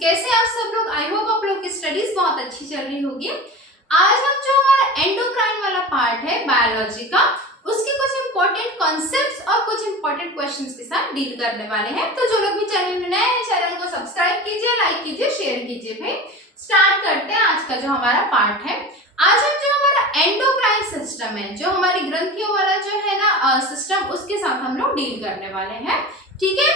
कैसे आप सब लोग? आई होप आप लोग की स्टडीज बहुत अच्छी चल रही होगी। आज हम जो हमारा एंडोक्राइन वाला पार्ट है बायोलॉजी का, उसके कुछ इंपॉर्टेंट कॉन्सेप्ट्स और कुछ इंपॉर्टेंट क्वेश्चंस के साथ डील करने वाले हैं। तो जो लोग भी चैनल में नए हैं, चैनल को सब्सक्राइब कीजिए, लाइक कीजिए, शेयर कीजिए। भाई स्टार्ट करते हैं आज का जो हमारा पार्ट है। आज हम जो हमारा एंडोक्राइन सिस्टम है, जो हमारी ग्रंथियों वाला जो है ना सिस्टम, उसके साथ हम लोग डील करने वाले हैं। ठीक है,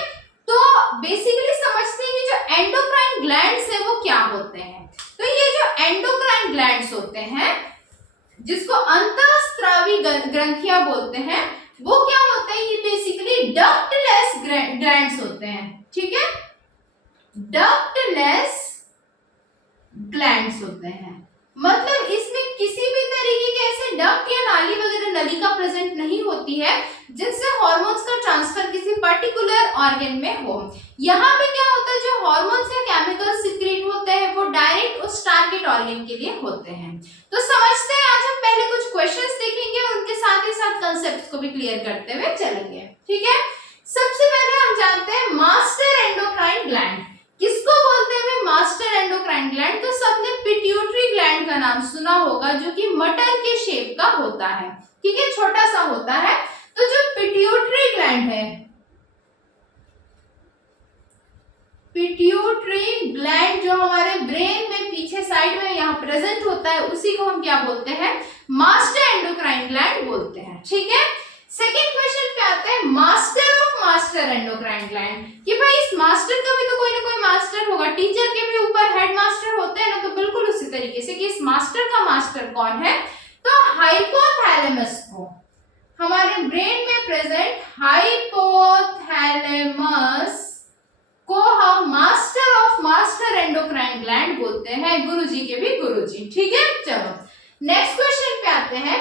तो बेसिकली समझते हैं कि जो एंडोक्राइन ग्लैंड्स है वो क्या होते हैं। तो ये जो एंडोक्राइन ग्लैंड्स होते हैं, जिसको अंतःस्रावी ग्रंथियां बोलते हैं, वो क्या होते हैं? ये बेसिकली डक्टलेस ग्लैंड्स होते हैं। ठीक है, डक्टलेस ग्लैंड्स होते हैं, मतलब इसमें किसी भी तरीके के ऐसे डक्ट या नाली वगैरह नलिका प्रेजेंट नहीं होती है जिनसे हार्मोन्स का ट्रांसफर किसी पर्टिकुलर ऑर्गन में हो। यहाँ पे क्या होता है, जो हार्मोन्स या केमिकल सीक्रेट होते हैं वो डायरेक्ट उस टारगेट ऑर्गन के लिए होते हैं। तो समझते हैं, आज हम पहले कुछ क्वेश्चंस देखेंगे और उनके साथ ही साथ कांसेप्ट्स को भी क्लियर करते हुए चलेंगे। ठीक है, सबसे पहले हम जानते हैं मास्टर एंडोक्राइन ग्लैंड किसको बोलते हैं? मास्टर एंडोक्राइन ग्लैंड तो सबने पिट्यूटरी ग्लैंड का नाम सुना होगा, जो कि मटर के शेप का होता है। ठीक है, छोटा सा होता है। तो जो पिट्यूटरी ग्लैंड है, पिट्यूटरी ग्लैंड जो हमारे ब्रेन में पीछे साइड में यहाँ प्रेजेंट होता है, उसी को हम क्या बोलते हैं? मास्टर एंडोक्राइन ग्लैंड बोलते हैं। ठीक है, सेकेंड क्वेश्चन पे आते हैं master of master endocrine gland, कि भाई इस मास्टर का भी तो कोई ना कोई मास्टर होगा। टीचर के भी ऊपर हेड मास्टर होते हैं ना, तो बिल्कुल उसी तरीके से कि इस मास्टर का मास्टर कौन है? तो हाइपोथैलेमस को, हमारे ब्रेन में प्रेजेंट हाइपोथैलेमस को हम master of master endocrine gland बोलते हैं, गुरुजी के भी गुरुजी। ठीक है, चलो नेक्स्ट क्वेश्चन पे आते हैं।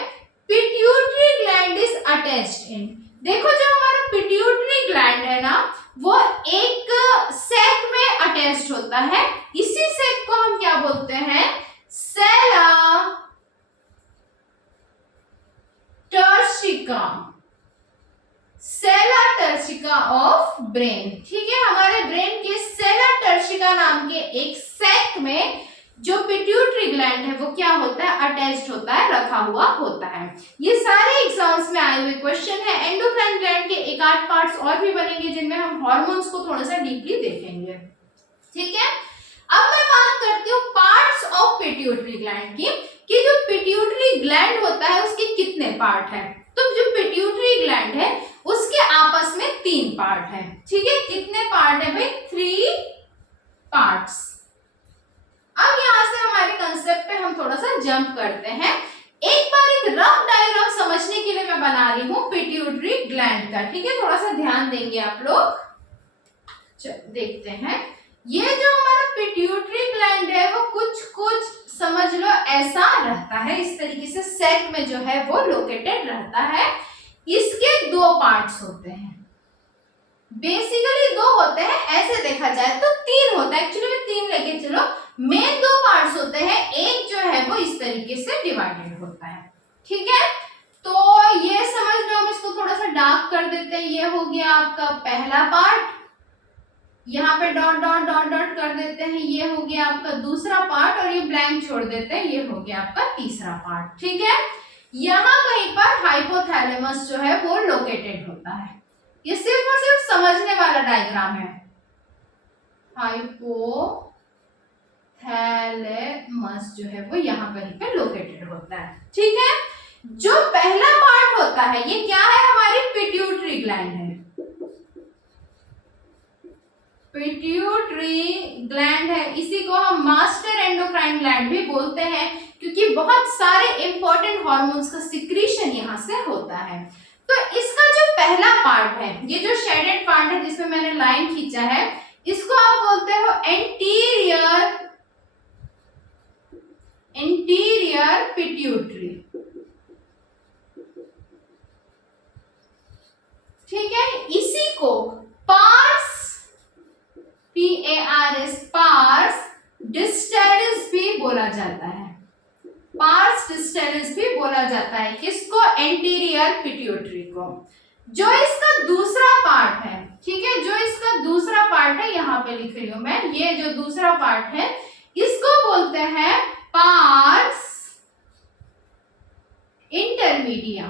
पिट्यूटरी ग्लैंड इज अटैच्ड इन, देखो जो हमारा पिट्यूटरी ग्लैंड है ना, वो एक सैक में अटैच्ड होता है। इसी सैक को हम क्या बोलते हैं? Sella turcica, sella turcica of brain. ठीक है, हमारे ब्रेन के सेला टर्सिका नाम के एक सैक में जो पिट्यूटरी ग्लैंड है वो क्या होता है? अटैच्ड होता है, रखा हुआ होता है। ये सारे एग्जाम्स में आए हुए क्वेश्चन है। एंडोक्राइन ग्लैंड के एक आध पार्ट्स और भी बनेंगे जिनमें हम हार्मोन्स को थोड़ा सा डीपली देखेंगे। ठीक है, अब मैं बात करती हूँ पार्ट्स ऑफ पिट्यूटरी ग्लैंड की, कि जो पिट्यूटरी ग्लैंड होता है उसके कितने पार्ट हैं। तो जो पिट्यूटरी ग्लैंड है उसके आपस में 3 पार्ट है। ठीक है, कितने पार्ट है भाई? 3 पार्ट्स। अब यहाँ से हमारे कंसेप्ट पे हम थोड़ा सा जंप करते हैं। एक बार एक रफ डायग्राम समझने के लिए मैं बना रही हूँ पिट्यूटरी ग्लैंड का। ठीक है, थोड़ा सा ध्यान देंगे आप लोग। देखते हैं, ये जो हमारा पिट्यूटरी ग्लैंड है वो कुछ समझ लो ऐसा रहता है, इस तरीके से सैक में जो है वो लोकेटेड रहता है। इसके 2 पार्ट्स होते हैं, बेसिकली 2 होते हैं, ऐसे देखा जाए तो 3 होता है। एक्चुअली में 3 लेके चलो, मेन 2 पार्ट्स होते हैं, एक जो है वो इस तरीके से डिवाइडेड होता है। ठीक है, तो ये समझ लो, हम इसको थोड़ा सा डार्क कर देते हैं। ये हो गया आपका पहला पार्ट, यहाँ पे डॉट डॉट डॉट डॉट कर देते हैं। ये हो गया आपका दूसरा पार्ट, और ये ब्लैंक छोड़ देते हैं। ये हो गया आपका तीसरा पार्ट। ठीक है, यहाँ कहीं पर हाइपोथैलेमस जो है वो लोकेटेड होता है। ये सिर्फ और सिर्फ समझने वाला डायग्राम है। हाइपोथैलेमस जो है वो यहाँ कहीं पे लोकेटेड होता है। ठीक है, जो पहला पार्ट होता है ये क्या है? हमारी पिट्यूटरी ग्लैंड है। पिट्यूटरी ग्लैंड है, इसी को हम मास्टर एंडोक्राइन ग्लैंड भी बोलते हैं, क्योंकि बहुत सारे इंपॉर्टेंट हार्मोन्स का सिक्रीशन यहाँ से होता है। तो इसका जो पहला पार्ट है, ये जो शेडेड पार्ट है जिसमें मैंने लाइन खींचा है, इसको आप बोलते हो एंटीरियर पिट्यूटरी। ठीक है, इसी को पार्स, PARS, पार्स डिस्टैलिस भी बोला जाता है। पार्स डिस्टैलिस भी बोला जाता है किसको? एंटीरियर पिट्यूटरी को। जो इसका दूसरा पार्ट है ठीक है। जो इसका दूसरा पार्ट है यहाँ पे लिख रही हूं मैं, ये जो दूसरा पार्ट है इसको बोलते हैं पार्स इंटरमीडिया।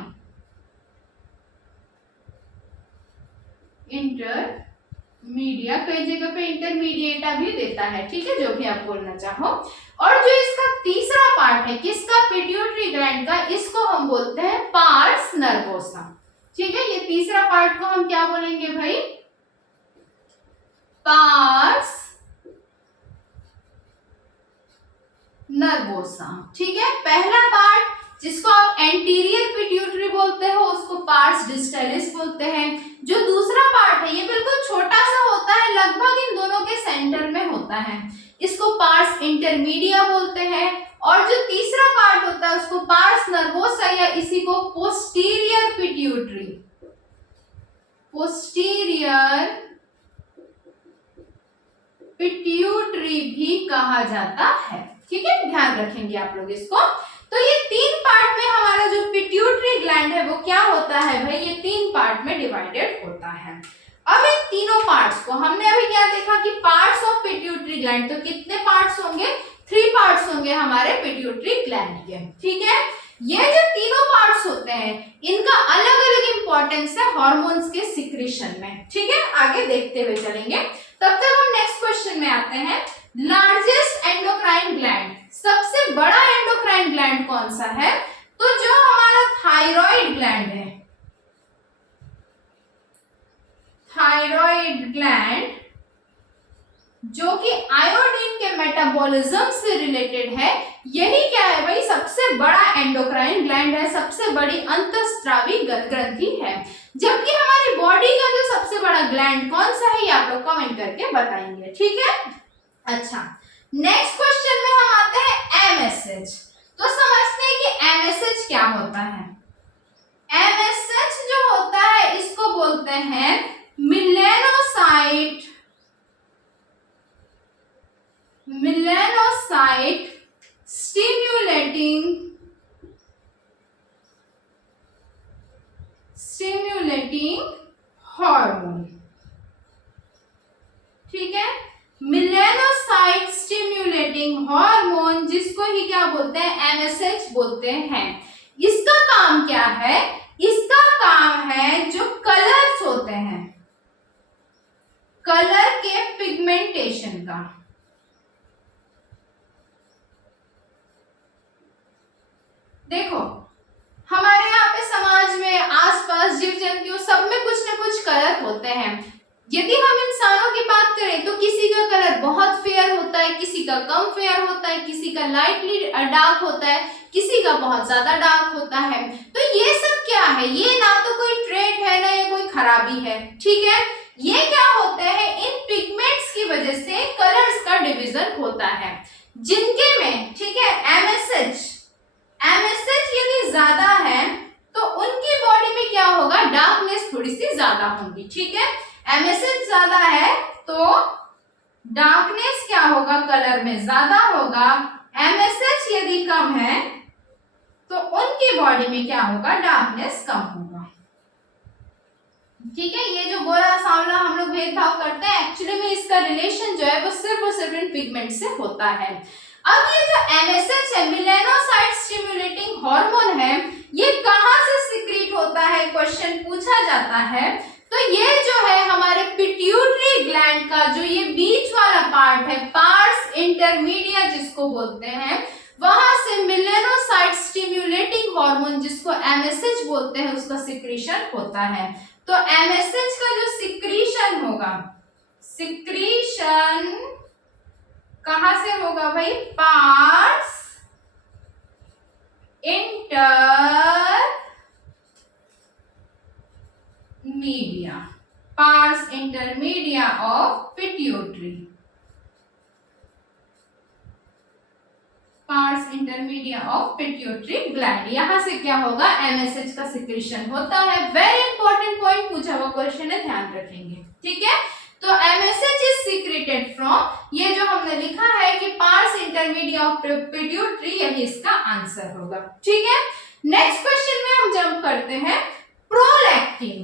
इंटरमीडिया कई जगह पे इंटरमीडिएटा भी देता है, ठीक है, जो भी आप बोलना चाहो। और जो इसका तीसरा पार्ट है किसका, पिट्यूटरी ग्लैंड का, इसको हम बोलते हैं पार्स नर्वोसा। ठीक है, ये तीसरा पार्ट को हम क्या बोलेंगे भाई, पार्स नर्वोसा। ठीक है, पहला पार्ट जिसको आप एंटीरियर पिट्यूटरी बोलते हो उसको पार्स डिस्टैलिस बोलते हैं। जो दूसरा पार्ट है ये बिल्कुल छोटा सा होता है, लगभग इन दोनों के सेंटर में होता है, इसको पार्स इंटरमीडिया बोलते हैं। और जो तीसरा पार्ट होता है उसको पार्स नर्वोसा या इसी को पोस्टीरियर पिट्यूटरी, पोस्टीरियर पिट्यूटरी भी कहा जाता है। ठीक है, ध्यान रखेंगे आप लोग इसको। तो ये तीन पार्ट में हमारा जो पिट्यूटरी ग्लैंड है वो क्या होता है भाई, ये तीन पार्ट में डिवाइडेड होता है। अब इन तीनों पार्ट्स को हमने अभी क्या देखा कि पार्ट्स ऑफ पिट्यूटरी ग्लैंड, तो कितने पार्ट्स होंगे, 3 पार्ट्स होंगे हमारे पिट्यूटरी ग्लैंड के। ठीक है, ये जो तीनों पार्ट्स होते हैं इनका अलग अलग इंपॉर्टेंस है हार्मोन्स के सिक्रीशन में। ठीक है, आगे देखते हुए चलेंगे, तब तक हम नेक्स्ट क्वेश्चन में आते हैं। लार्जेस्ट एंडोक्राइन ग्लैंड, सबसे बड़ा एंडोक्राइन ग्लैंड कौन सा है, तो जो हमारा थायराइड ग्लैंड है, थायराइड ग्लैंड जो कि आयोडीन के मेटाबॉलिज्म से रिलेटेड है, यही क्या है भाई, सबसे बड़ा एंडोक्राइन ग्लैंड है, सबसे बड़ी अंतःस्रावी ग्रंथि है। जबकि हमारी बॉडी का जो सबसे बड़ा ग्लैंड कौन सा है ये आप लोग कमेंट करके बताएंगे। ठीक है, अच्छा, नेक्स्ट क्वेश्चन में हम आते हैं एमएसएच। तो समझते हैं कि एमएसएच क्या होता है। एमएसएच जो होता है इसको बोलते हैं मिलेनोसाइट, मिलेनोसाइट स्टिम्युलेटिंग हार्मोन। ठीक है, मिलेनोसाइट स्टिम्युलेटिंग हार्मोन, जिसको ही क्या बोलते हैं, एमएसएच बोलते हैं। इसका काम क्या है, इसका काम है जो कलर्स होते हैं, कलर के पिगमेंटेशन का। देखो हमारे यहाँ पे समाज में आसपास जीव जंतु सब में कुछ न कुछ कलर होते हैं। यदि हम इंसानों की बात करें तो किसी का कलर बहुत फेयर होता है, किसी का कम फेयर होता है, किसी का लाइटली डार्क होता है, किसी का बहुत ज्यादा डार्क होता है। तो ये सब क्या है, ये ना तो कोई ट्रेट है ना ये कोई खराबी है। ठीक है, ये क्या होता है, इन पिगमेंट्स की वजह से कलर्स का डिवीजन होता है, जिनके में, ठीक है, एमएसएच यदि ज्यादा है तो उनकी बॉडी में क्या होगा, डार्कनेस थोड़ी सी ज्यादा होगी। ठीक है, एमएसएच ज्यादा है तो डार्कनेस क्या होगा, कलर में ज्यादा होगा। एमएसएच यदि कम है तो उनकी बॉडी में क्या होगा, डार्कनेस कम होगा। ठीक है, ये जो गोरा सांवला हम लोग भेदभाव करते हैं, एक्चुअली में इसका रिलेशन जो है वो सिर्फ और सिर्फ इन पिगमेंट से होता है। अब ये जो एमएसएच है, मिलेनोसाइट स्टिम्युलेटिंग हार्मोन है, ये कहां से सिक्रीट होता है, क्वेश्चन पूछा जाता है। तो ये जो है हमारे पिट्यूटरी ग्लैंड का जो ये बीच वाला पार्ट है, पार्स इंटरमीडिया जिसको बोलते हैं, वहां से मिलेनोसाइट स्टिम्युलेटिंग हार्मोन जिसको एमएसएच बोलते हैं उसका सिक्रीशन होता है। तो एमएसएच का जो सिक्रीशन होगा, सिक्रीशन कहां से होगा भाई, parse intermedia, parse intermedia of pituitary, parse intermedia of pituitary gland, यहां से क्या होगा, एमएसएच का सिक्रीशन होता है। वेरी इंपॉर्टेंट पॉइंट पूछा हुआ क्वेश्चन है, ध्यान रखेंगे। ठीक है, तो एमएसएच इज सीक्रेटेड फ्रॉम, ये जो हमने लिखा है कि पार्स इंटरमीडिया ऑफ पिट्यूटरी, यही इसका आंसर होगा। ठीक है, नेक्स्ट क्वेश्चन में हम जंप करते हैं, प्रोलैक्टिन।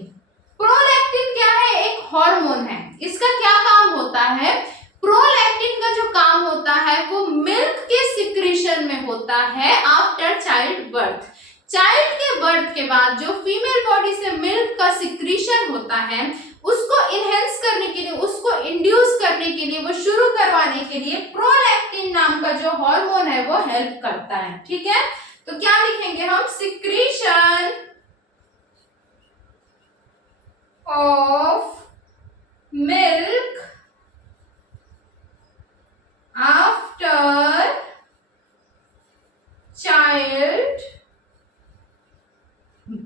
प्रोलैक्टिन क्या है, एक हार्मोन है, इसका क्या काम होता है? प्रोलैक्टिन का जो काम होता है वो मिल्क के सिक्रीशन में होता है आफ्टर चाइल्ड बर्थ। चाइल्ड के बर्थ के बाद जो फीमेल बॉडी से मिल्क का सिक्रीशन होता है उसको इनहेंस करने के लिए, उसको इंड्यूस करने के लिए, वो शुरू करवाने के लिए प्रोलैक्टिन नाम का जो हार्मोन है वो हेल्प करता है। ठीक है, तो क्या लिखेंगे हम? Secretion of milk after child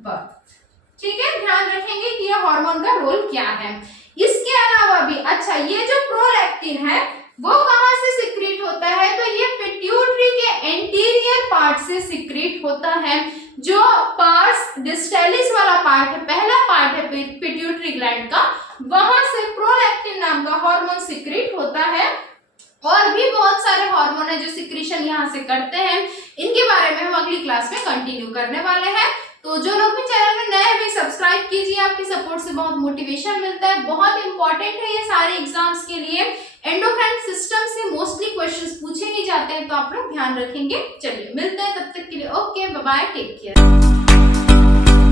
birth. ठीक है, ध्यान रखेंगे कि ये हार्मोन का रोल क्या है। इसके अलावा भी, अच्छा, ये जो प्रोलैक्टिन है वो कहां से सिक्रीट होता है? तो ये पिट्यूटरी के एंटीरियर पार्ट से सिक्रीट होता है। जो पार्ट्स डिस्टेलिस वाला पार्ट है, पहला पार्ट है पिट्यूटरी ग्लैंड का, वहां से प्रोलैक्टिन नाम का हार्मोन सिक्रीट होता है। और भी बहुत सारे हार्मोन है जो सिक्रीशन यहाँ से करते हैं, इनके बारे में हम अगली क्लास में कंटिन्यू करने वाले हैं। तो जो लोग भी चैनल में नए हैं भी सब्सक्राइब कीजिए, आपकी सपोर्ट से बहुत मोटिवेशन मिलता है। बहुत इंपॉर्टेंट है ये सारे एग्जाम्स के लिए। एंडोक्राइन सिस्टम से मोस्टली क्वेश्चंस पूछे ही जाते हैं, तो आप लोग ध्यान रखेंगे। चलिए मिलते हैं, तब तक के लिए okay, bye bye, take care.